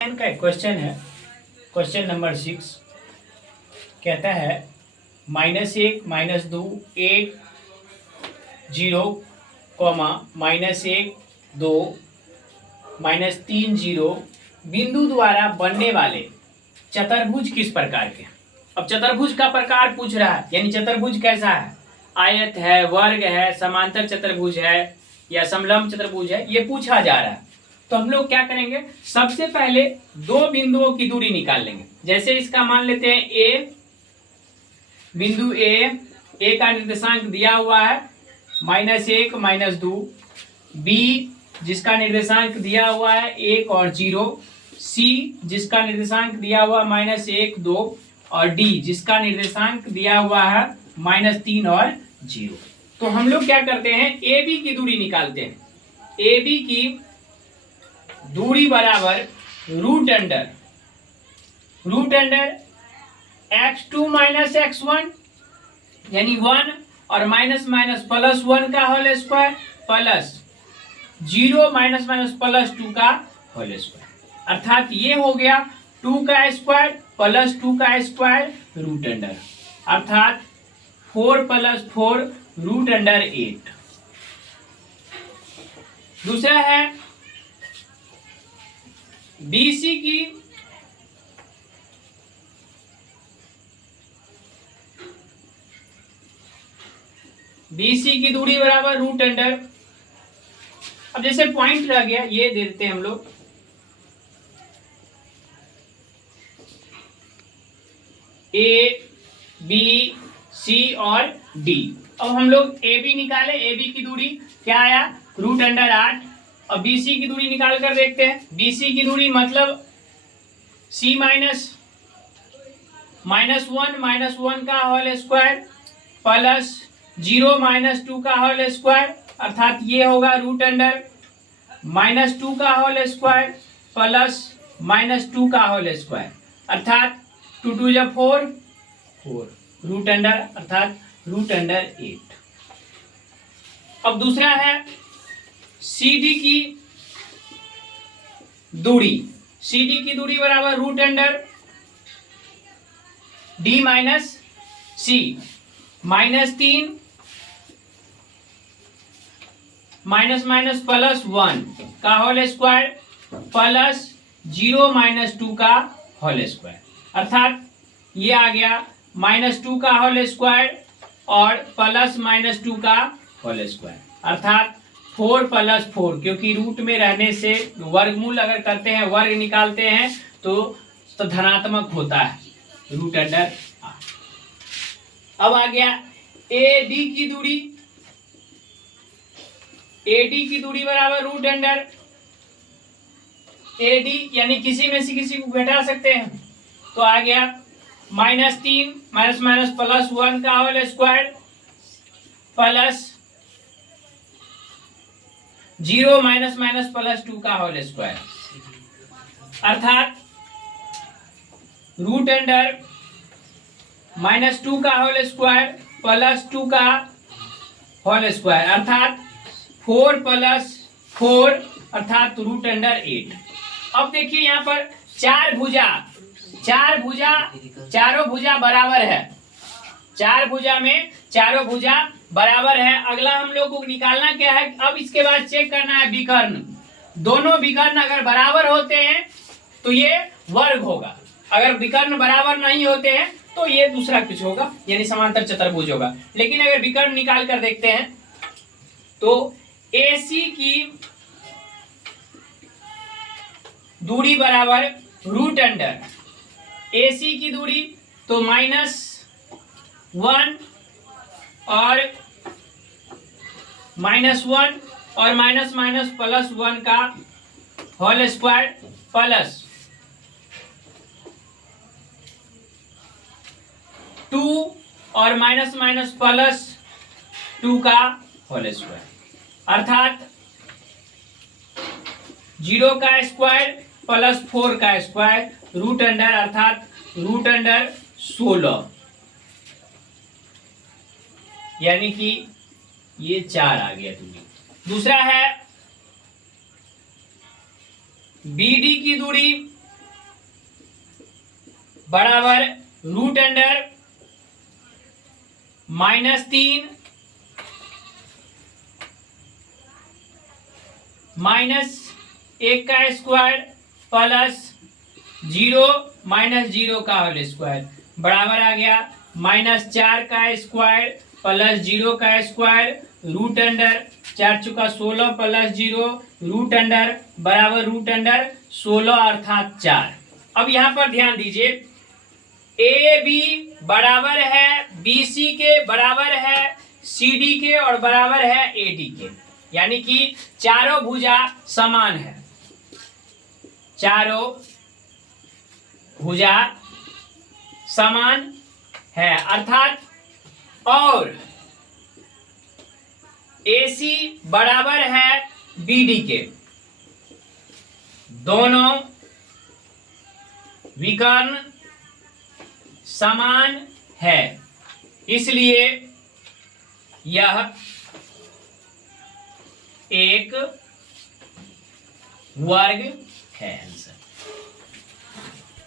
का एक क्वेश्चन है, क्वेश्चन नंबर 6 कहता है -1 -2 1 0 -1 2 -3 0 बिंदु द्वारा बनने वाले चतुर्भुज किस प्रकार के। अब चतुर्भुज का प्रकार पूछ रहा है, यानी चतुर्भुज कैसा है, आयत है, वर्ग है, समांतर चतुर्भुज है या समलंब चतुर्भुज है, ये पूछा जा रहा है। तो हम लोग क्या करेंगे, सबसे पहले दो बिंदुओं की दूरी निकाल लेंगे। जैसे इसका मान लेते हैं ए, बिंदु ए का निर्देशांक दिया हुआ है -1 -2, बी जिसका निर्देशांक दिया हुआ है 1 और 0, सी जिसका निर्देशांक दिया हुआ -1 2 और डी जिसका निर्देशांक दिया हुआ है -3 और 0। तो हम लोग क्या करते हैं, ए बी की दूरी निकालते हैं। ए बी की दूरी बराबर रूट अंडर x2 - x1 यानी 1 और माइनस माइनस +1 का होल स्क्वायर प्लस 0 -+2 का होल स्क्वायर, अर्थात ये हो गया 2 का स्क्वायर प्लस 2 का स्क्वायर रूट अंडर, अर्थात 4 + 4 रूट अंडर 8। दूसरा है BC की दूरी बराबर रूट अंडर, अब जैसे पॉइंट रह गया ये देते हैं हम लोग, ए बी सी और डी। अब हम लोग ए बी निकाले, ए बी की दूरी क्या आया रूट अंडर 8। अब BC की दूरी निकाल कर देखते हैं। BC की दूरी मतलब C -1 का होल स्क्वायर प्लस 0 -2 का होल स्क्वायर, अर्थात ये होगा रूट अंडर -2 का होल स्क्वायर प्लस -2 का होल स्क्वायर, अर्थात 2 2 जा 4 रूट अंडर, अर्थात रूट अंडर 8। अब दूसरा है CD की दूरी, CD की दूरी बराबर रूट अंडर D - C -3 +1 का होल स्क्वायर प्लस 0 -2 का होल स्क्वायर, अर्थात ये आ गया -2 का होल स्क्वायर और प्लस -2 का होल स्क्वायर, अर्थात 4 + 4, क्योंकि रूट में रहने से वर्गमूल अगर करते हैं, वर्ग निकालते हैं तो धनात्मक होता है रूट अंडर 8। अब आ गया AD की दूरी, AD की दूरी बराबर रूट अंडर AD, यानी किसी में से किसी को घटा सकते हैं, तो आ गया -3 +1 का होल स्क्वायर प्लस 0 -+2 का होल स्क्वायर, अर्थात रूट अंडर -2 का होल स्क्वायर प्लस 2 का होल स्क्वायर, अर्थात 4 + 4, अर्थात रूट अंडर 8। अब देखिए यहाँ पर चारों भुजा बराबर है, चार भुजा में चारों भुजा बराबर है। अगला हम लोग को निकालना क्या है, अब इसके बाद चेक करना है विकर्ण। दोनों विकर्ण अगर बराबर होते हैं तो ये वर्ग होगा, अगर विकर्ण बराबर नहीं होते हैं तो ये दूसरा कुछ होगा, यानी समांतर चतुर्भुज होगा। लेकिन अगर विकर्ण निकाल कर देखते हैं तो AC की दूरी बराबर रूट अंडर AC की दूरी तो -1 और -1 और +1 का होल स्क्वायर प्लस 2 और +2 का होल स्क्वायर, अर्थात 0 का स्क्वायर प्लस 4 का स्क्वायर रूट अंडर, अर्थात रूट अंडर 16, यानी कि ये 4 आ गया दूरी। दूसरा है BD की दूरी बराबर रूट अंडर -3 -1 का स्क्वायर प्लस 0 -0 का होल स्क्वायर बराबर आ गया -4 का स्क्वायर प्लस 0 का स्क्वायर रूट अंडर 4 चुका 16 प्लस 0 रूट अंडर बराबर रूट अंडर 16 अर्थात 4। अब यहां पर ध्यान दीजिए, ए बी बराबर है बी सी के, बराबर है सी डी के और बराबर है ए डी के, यानी कि चारों भुजा समान है, चारों भुजा समान है अर्थात, और AC बराबर है BD के, दोनों विकर्ण समान है, इसलिए यह एक वर्ग है। आंसर